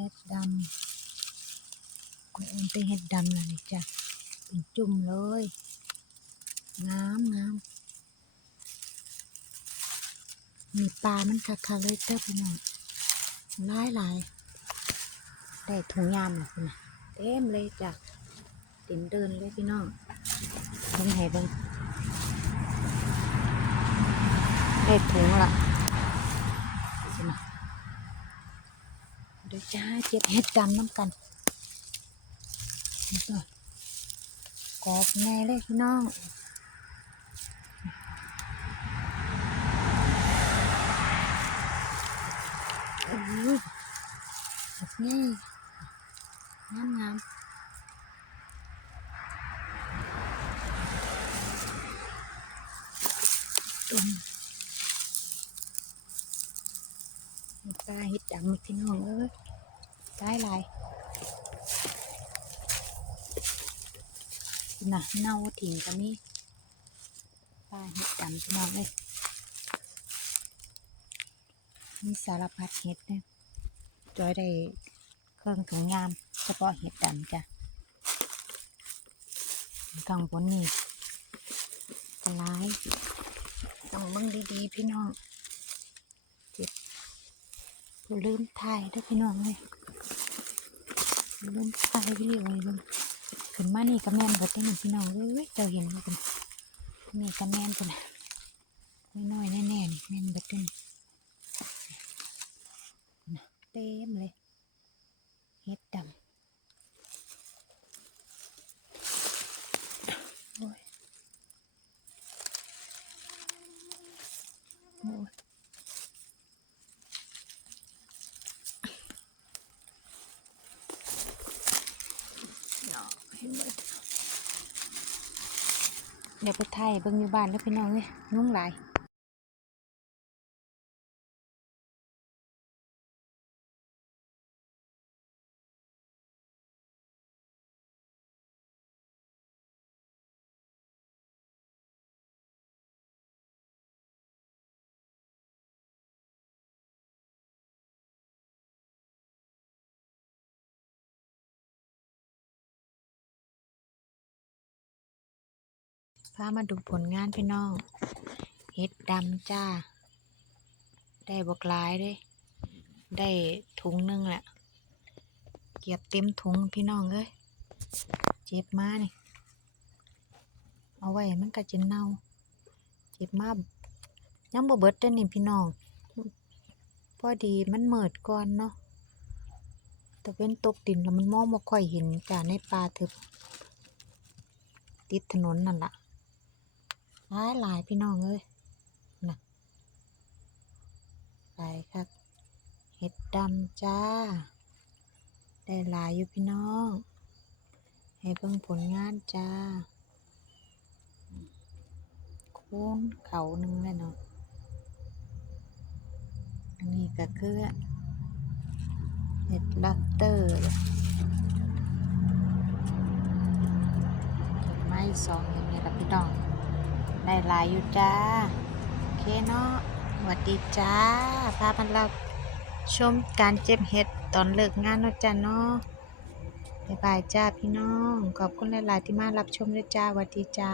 ห็ดดำก็เอ็นเป็นเห็ดดำเลยจ้ะเป็นจุ่มเลย งามงามมีปลามันคักๆเลยเด้อพี่น้องหลายหลายได้ถุงยามนะคุณนะเต็มเลยจ้ะเต็มเดินเลยพี่น้องเบิ่งให้เบิ่งได้ถุงละสินะ เดี๋ยวจ้าเจ็บเห็ดดำน้ำกันกรอบแน่เลยพี่น้องนี้งามงามตุ่ม ปลาเห็ดดำพี่น้องเอ้ยตายลายน่ะเน่าถิ่งก็มีปลาเห็ดดำพี่น้องเอ้ยมีสารพัดเห็ดเนี่ยจอยได้เครื่องถุงยามเฉพาะเห็ดดำจ้ะข้างบนนี่กระไรต้องเบิ่งดีๆ พี่น้อง ลืมถ่ายได้วยพี่น้องเลยลืมถ่ายวิดีโอเลยเบิ่งขึ้นมานี่กระแมนเบิดได้หนึ่งพี่น้องเอ้ยเจ้าเห็นไหมกันนี่กระแมนกันนะน้อยแน่ๆนี่แมนเบิดเด้นเต็มเลยเห็ดดำโอ้ยโอ้ยเนาะเห็นเบิด เดี๋ยวไปไทยเบิ่งอยู่บ้านแล้วพี่น้องเลยยุ่งหลายามาดูผลงานพี่น้องเห็ดดำจ้า ได้บกหลายด้ได้ถุงนึงแหละเกียบเต็มถุงพี่น้องเอ้ยเจ็บมาเนี่ยเอาไว้มันก็จะเน่า เจ็บมากยังบ่เบิดเด้นี่พี่น้องพอดีมันเมิดก่อนเนาะแต่เป็นตกดินแล้วมันมองบ่ค่อยเห็นจ้าในป่าทึบติดถนนนั่นล่ะ หลายหลายพี่น้องเอ้ยนะหลายครับเห็ดดำจ้า ได้หลายอยู่พี่น้อง ให้เบิ่งผลงานจ้าโค้นเขาหนึ่งเลยเนาะอันนี้ก็คือเห็ดลัตเตอร์ไม้สองอย่างนี้ละพี่น้อง ได้หลายอยู่จ้า โอเคเนาะสวัสดีจ้า พาพันเราชมการเจ็บเห็ดตอนเลิกงานเนาะจ้าเนาะบายบายจ้าพี่น้อง ขอบคุณหลาย ๆ ที่มารับชมด้วยจ้าสวัสดีจ้า